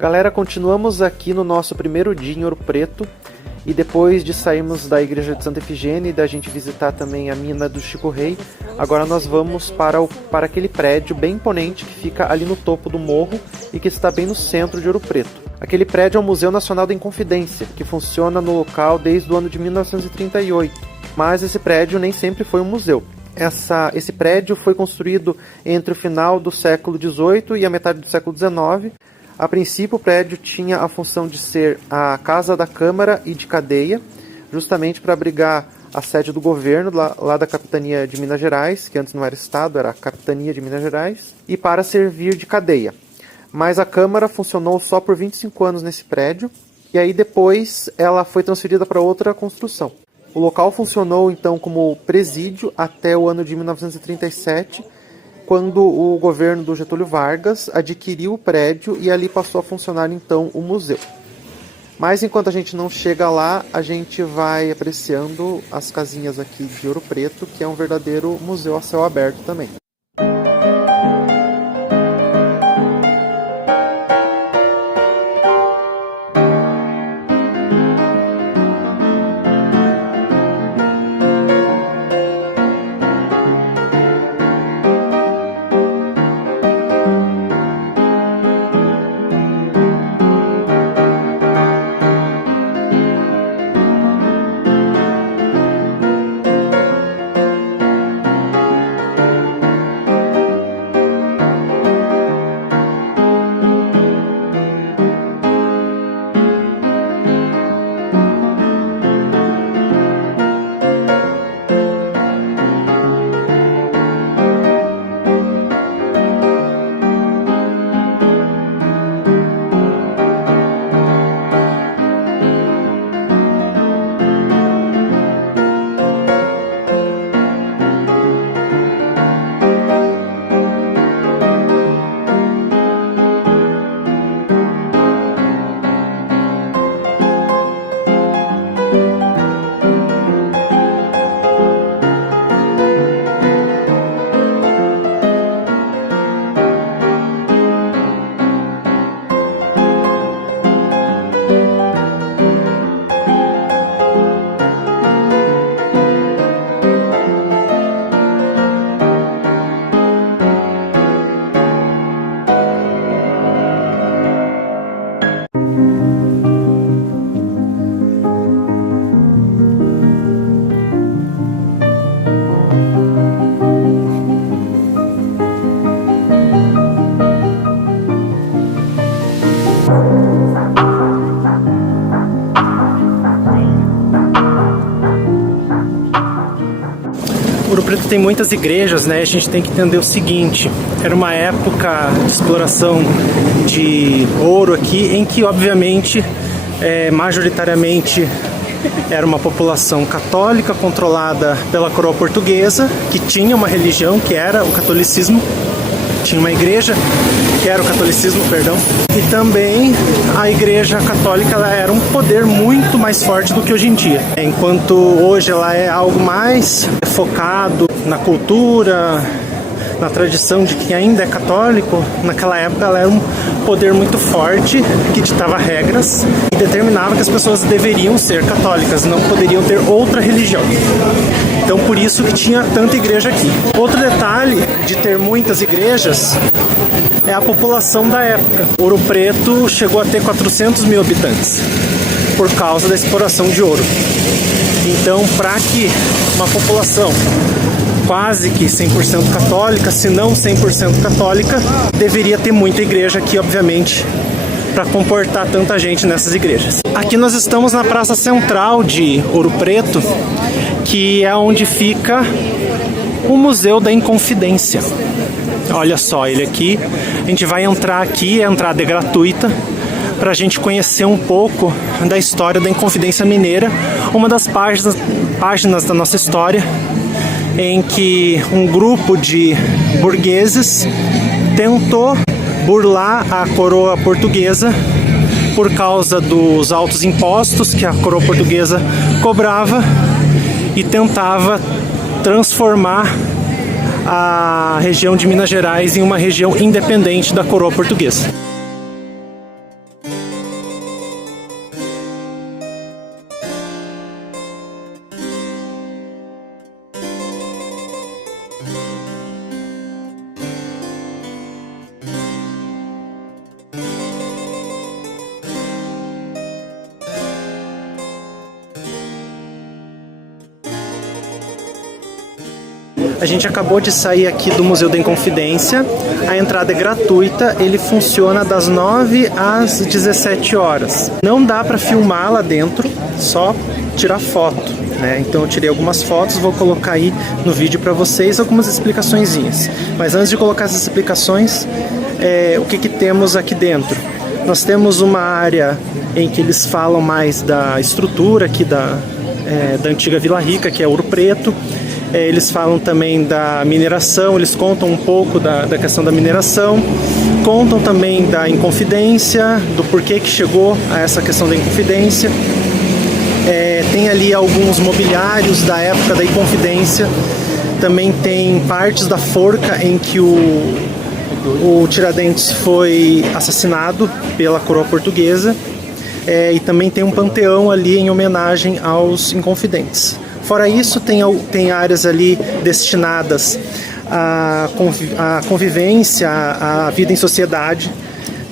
Galera, continuamos aqui no nosso primeiro dia em Ouro Preto e depois de sairmos da igreja de Santa Efigênia e da gente visitar também a mina do Chico Rei, agora nós vamos para aquele prédio bem imponente que fica ali no topo do morro e que está bem no centro de Ouro Preto. Aquele prédio é o Museu Nacional da Inconfidência, que funciona no local desde o ano de 1938, mas esse prédio nem sempre foi um museu. Esse prédio foi construído entre o final do século XVIII e a metade do século XIX. A princípio, o prédio tinha a função de ser a Casa da Câmara e de Cadeia, justamente para abrigar a sede do governo lá da Capitania de Minas Gerais, que antes não era Estado, era a Capitania de Minas Gerais, e para servir de cadeia. Mas a Câmara funcionou só por 25 anos nesse prédio, e aí depois ela foi transferida para outra construção. O local funcionou então como presídio até o ano de 1937, quando o governo do Getúlio Vargas adquiriu o prédio e ali passou a funcionar então o museu. Mas enquanto a gente não chega lá, a gente vai apreciando as casinhas aqui de Ouro Preto, que é um verdadeiro museu a céu aberto também. Ouro Preto tem muitas igrejas, né? A gente tem que entender o seguinte: era uma época de exploração de ouro aqui, em que obviamente, majoritariamente era uma população católica controlada pela coroa portuguesa, que tinha uma religião que era o catolicismo, tinha uma igreja que era o catolicismo, perdão, e também a igreja católica ela era um poder muito mais forte do que hoje em dia. Enquanto hoje ela é algo mais focado na cultura, na tradição de quem ainda é católico, naquela época ela era um poder muito forte que ditava regras e determinava que as pessoas deveriam ser católicas, não poderiam ter outra religião. Então por isso que tinha tanta igreja aqui. Outro detalhe de ter muitas igrejas é a população da época. Ouro Preto chegou a ter 400 mil habitantes por causa da exploração de ouro. Então, para que uma população quase que 100% católica, se não 100% católica, deveria ter muita igreja aqui, obviamente, para comportar tanta gente nessas igrejas. Aqui nós estamos na praça central de Ouro Preto, que é onde fica o Museu da Inconfidência. Olha só ele aqui. A gente vai entrar aqui, a entrada é gratuita, para a gente conhecer um pouco da história da Inconfidência Mineira, uma das páginas da nossa história, em que um grupo de burgueses tentou burlar a coroa portuguesa por causa dos altos impostos que a coroa portuguesa cobrava e tentava transformar a região de Minas Gerais em uma região independente da coroa portuguesa. A gente acabou de sair aqui do Museu da Inconfidência. A entrada é gratuita, ele funciona das 9 às 17 horas. Não dá para filmar lá dentro, só tirar foto, né? Então eu tirei algumas fotos, vou colocar aí no vídeo para vocês algumas explicaçõezinhas. Mas antes de colocar essas explicações, o que temos aqui dentro? Nós temos uma área em que eles falam mais da estrutura aqui da antiga Vila Rica, que é Ouro Preto. Eles falam também da mineração, eles contam um pouco da questão da mineração, contam também da Inconfidência, do porquê que chegou a essa questão da Inconfidência. Tem ali alguns mobiliários da época da Inconfidência, também tem partes da forca em que o Tiradentes foi assassinado pela coroa portuguesa, e também tem um panteão ali em homenagem aos Inconfidentes. Fora isso, tem áreas ali destinadas à convivência, à vida em sociedade.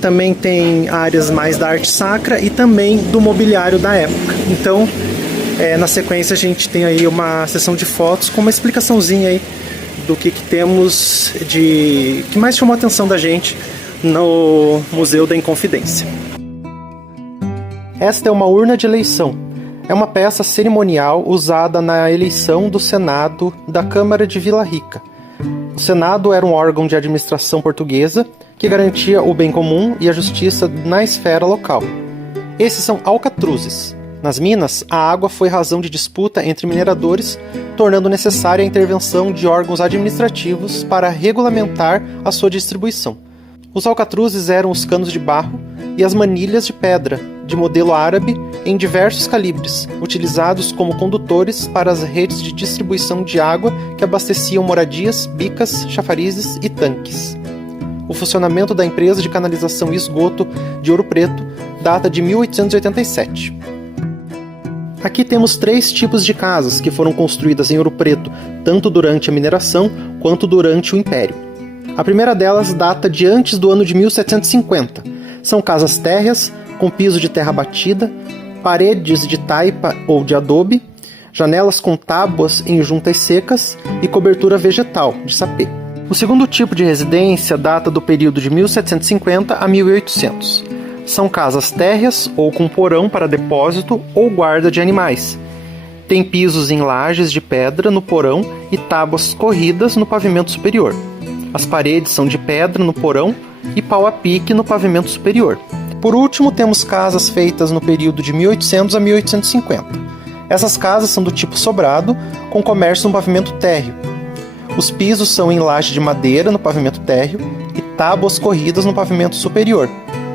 Também tem áreas mais da arte sacra e também do mobiliário da época. Então, na sequência, a gente tem aí uma sessão de fotos com uma explicaçãozinha aí do que temos que mais chamou a atenção da gente no Museu da Inconfidência. Esta é uma urna de eleição. É uma peça cerimonial usada na eleição do Senado da Câmara de Vila Rica. O Senado era um órgão de administração portuguesa que garantia o bem comum e a justiça na esfera local. Esses são alcatruzes. Nas minas, a água foi razão de disputa entre mineradores, tornando necessária a intervenção de órgãos administrativos para regulamentar a sua distribuição. Os alcatruzes eram os canos de barro e as manilhas de pedra, de modelo árabe, em diversos calibres, utilizados como condutores para as redes de distribuição de água que abasteciam moradias, bicas, chafarizes e tanques. O funcionamento da empresa de canalização e esgoto de Ouro Preto data de 1887. Aqui temos 3 tipos de casas que foram construídas em Ouro Preto, tanto durante a mineração quanto durante o Império. A primeira delas data de antes do ano de 1750. São casas térreas, com piso de terra batida, paredes de taipa ou de adobe, janelas com tábuas em juntas secas e cobertura vegetal, de sapê. O segundo tipo de residência data do período de 1750 a 1800. São casas térreas ou com porão para depósito ou guarda de animais. Tem pisos em lajes de pedra no porão e tábuas corridas no pavimento superior. As paredes são de pedra no porão e pau a pique no pavimento superior. Por último, temos casas feitas no período de 1800 a 1850. Essas casas são do tipo sobrado, com comércio no pavimento térreo. Os pisos são em laje de madeira no pavimento térreo e tábuas corridas no pavimento superior.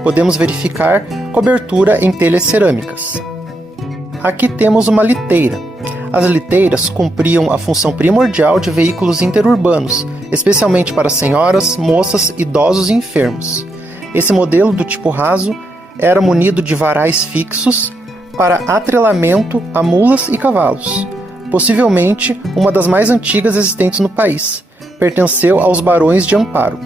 Podemos verificar cobertura em telhas cerâmicas. Aqui temos uma liteira. As liteiras cumpriam a função primordial de veículos interurbanos, especialmente para senhoras, moças, idosos e enfermos. Esse modelo do tipo raso era munido de varais fixos para atrelamento a mulas e cavalos. Possivelmente uma das mais antigas existentes no país. Pertenceu aos barões de Amparo.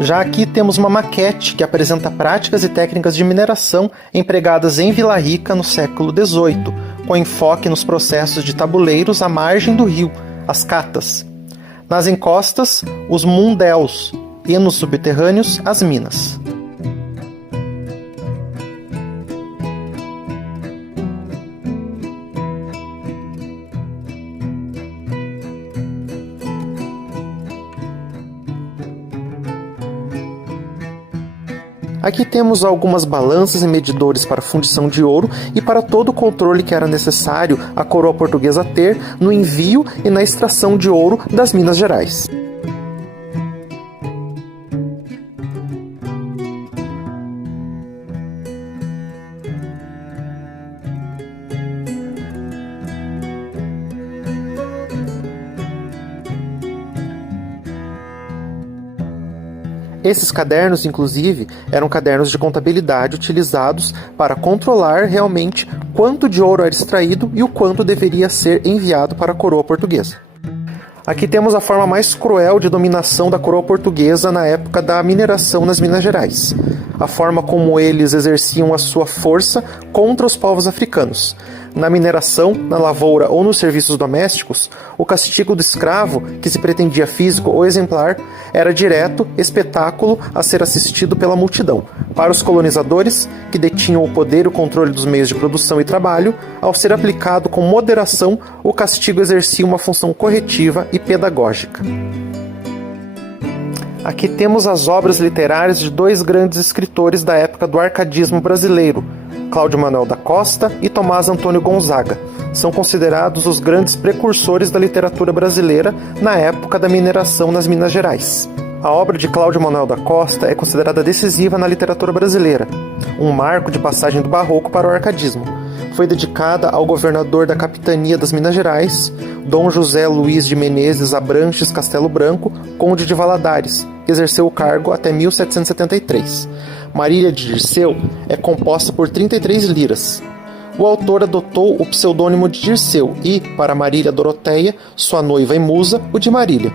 Já aqui temos uma maquete que apresenta práticas e técnicas de mineração empregadas em Vila Rica no século XVIII, com enfoque nos processos de tabuleiros à margem do rio, as catas. Nas encostas, os mundéus, e nos subterrâneos, as minas. Aqui temos algumas balanças e medidores para fundição de ouro e para todo o controle que era necessário a coroa portuguesa ter no envio e na extração de ouro das Minas Gerais. Esses cadernos, inclusive, eram cadernos de contabilidade utilizados para controlar realmente quanto de ouro era extraído e o quanto deveria ser enviado para a coroa portuguesa. Aqui temos a forma mais cruel de dominação da coroa portuguesa na época da mineração nas Minas Gerais. A forma como eles exerciam a sua força contra os povos africanos. Na mineração, na lavoura ou nos serviços domésticos, o castigo do escravo, que se pretendia físico ou exemplar, era direto, espetáculo a ser assistido pela multidão. Para os colonizadores, que detinham o poder e o controle dos meios de produção e trabalho, ao ser aplicado com moderação, o castigo exercia uma função corretiva e pedagógica. Aqui temos as obras literárias de dois grandes escritores da época do arcadismo brasileiro, Cláudio Manuel da Costa e Tomás Antônio Gonzaga. São considerados os grandes precursores da literatura brasileira na época da mineração nas Minas Gerais. A obra de Cláudio Manuel da Costa é considerada decisiva na literatura brasileira, um marco de passagem do barroco para o arcadismo. Foi dedicada ao governador da capitania das Minas Gerais, Dom José Luiz de Menezes Abranches Castelo Branco, conde de Valadares, que exerceu o cargo até 1773. Marília de Dirceu é composta por 33 liras. O autor adotou o pseudônimo de Dirceu e, para Marília Doroteia, sua noiva e musa, o de Marília.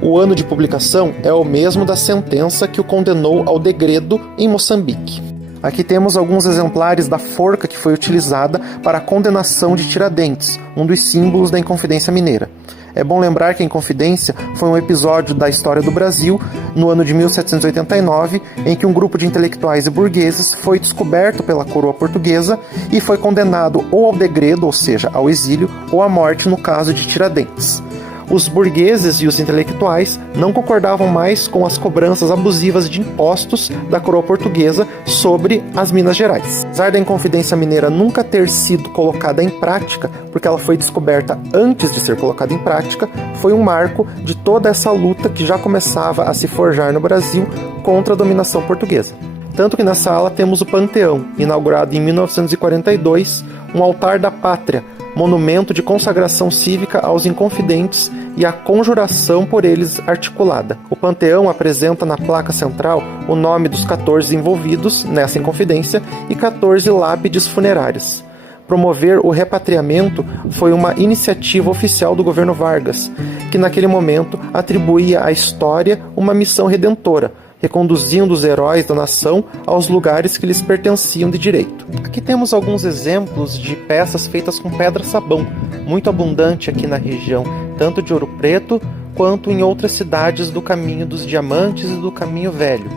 O ano de publicação é o mesmo da sentença que o condenou ao degredo em Moçambique. Aqui temos alguns exemplares da forca que foi utilizada para a condenação de Tiradentes, um dos símbolos da Inconfidência Mineira. É bom lembrar que a Inconfidência foi um episódio da história do Brasil, no ano de 1789, em que um grupo de intelectuais e burgueses foi descoberto pela coroa portuguesa e foi condenado ou ao degredo, ou seja, ao exílio, ou à morte no caso de Tiradentes. Os burgueses e os intelectuais não concordavam mais com as cobranças abusivas de impostos da coroa portuguesa sobre as Minas Gerais. Apesar da Inconfidência Mineira nunca ter sido colocada em prática, porque ela foi descoberta antes de ser colocada em prática, foi um marco de toda essa luta que já começava a se forjar no Brasil contra a dominação portuguesa. Tanto que na sala temos o Panteão, inaugurado em 1942, um altar da pátria, monumento de consagração cívica aos inconfidentes e a conjuração por eles articulada. O Panteão apresenta na placa central o nome dos 14 envolvidos nessa inconfidência e 14 lápides funerárias. Promover o repatriamento foi uma iniciativa oficial do governo Vargas, que naquele momento atribuía à história uma missão redentora, reconduzindo os heróis da nação aos lugares que lhes pertenciam de direito. Aqui temos alguns exemplos de peças feitas com pedra-sabão, muito abundante aqui na região, tanto de Ouro Preto quanto em outras cidades do Caminho dos Diamantes e do Caminho Velho.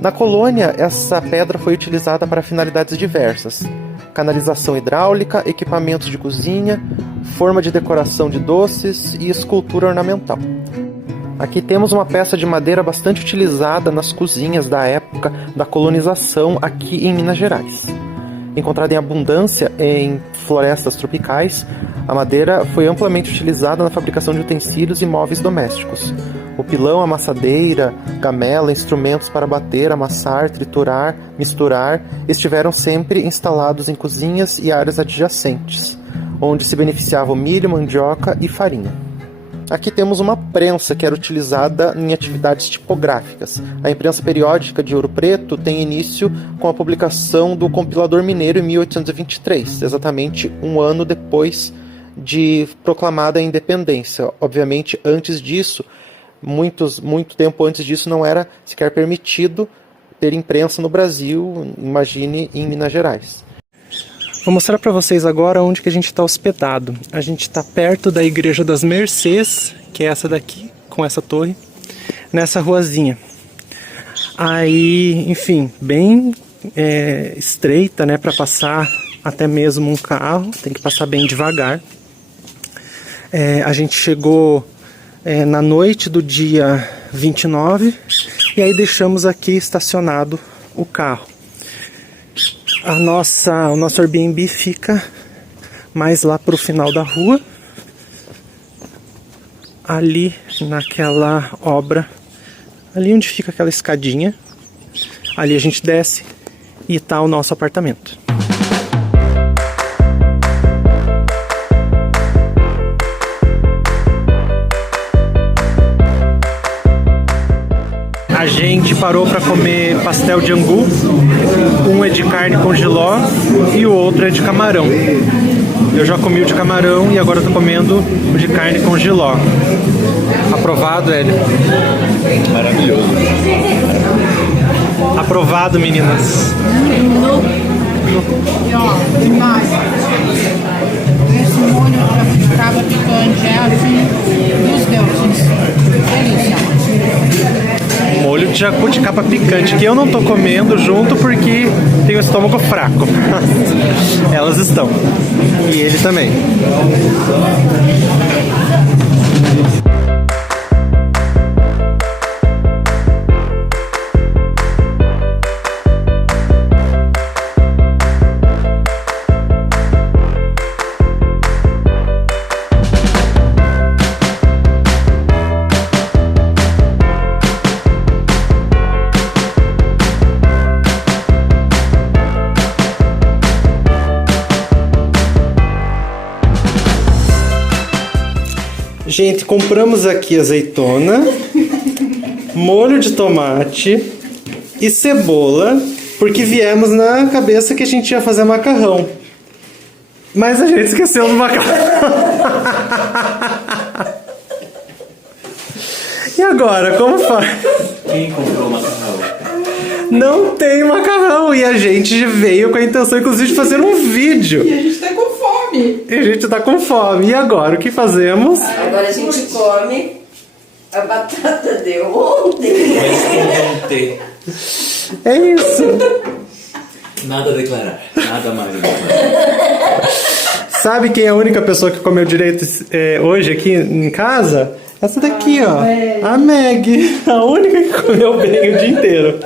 Na colônia, essa pedra foi utilizada para finalidades diversas: canalização hidráulica, equipamentos de cozinha, forma de decoração de doces e escultura ornamental. Aqui temos uma peça de madeira bastante utilizada nas cozinhas da época da colonização aqui em Minas Gerais. Encontrada em abundância em florestas tropicais, a madeira foi amplamente utilizada na fabricação de utensílios e móveis domésticos. O pilão, amassadeira, gamela, instrumentos para bater, amassar, triturar, misturar, estiveram sempre instalados em cozinhas e áreas adjacentes, onde se beneficiava o milho, mandioca e farinha. Aqui temos uma prensa que era utilizada em atividades tipográficas. A imprensa periódica de Ouro Preto tem início com a publicação do Compilador Mineiro em 1823, exatamente um ano depois de proclamada a independência. Obviamente, antes disso, muito tempo antes disso, não era sequer permitido ter imprensa no Brasil, imagine em Minas Gerais. Vou mostrar para vocês agora onde que a gente está hospedado. A gente está perto da Igreja das Mercês, que é essa daqui, com essa torre, nessa ruazinha. Aí, enfim, bem estreita, né, para passar até mesmo um carro, tem que passar bem devagar. A gente chegou na noite do dia 29 e aí deixamos aqui estacionado o carro. O nosso Airbnb fica mais lá para o final da rua, ali naquela obra, ali onde fica aquela escadinha, ali a gente desce e está o nosso apartamento. A gente parou para comer pastel de angu, um é de carne com jiló e o outro é de camarão. Eu já comi o de camarão e agora eu tô comendo o de carne com jiló. Aprovado, Hélio? Maravilhoso. Aprovado, meninas. E ó, demais. Esse molho de jabuticaba picante é assim, dos deuses. Delícia. Molho de jabuticaba picante, que eu não tô comendo junto porque tenho o estômago fraco. Elas estão. E ele também. Gente, compramos aqui azeitona, molho de tomate e cebola, porque viemos na cabeça que a gente ia fazer macarrão. Mas a gente esqueceu do macarrão. E agora, como faz? Quem comprou o macarrão? Não tem macarrão e a gente veio com a intenção, inclusive, de fazer um vídeo. E a gente tá com fome. E a gente tá com fome. E agora, o que fazemos? Agora a gente come. A batata deu ontem. Mas não ter É isso. nada a declarar. Nada mais a declarar. Sabe quem é a única pessoa que comeu direito hoje aqui em casa? Essa daqui, ó. A Meg. A única que comeu bem o dia inteiro.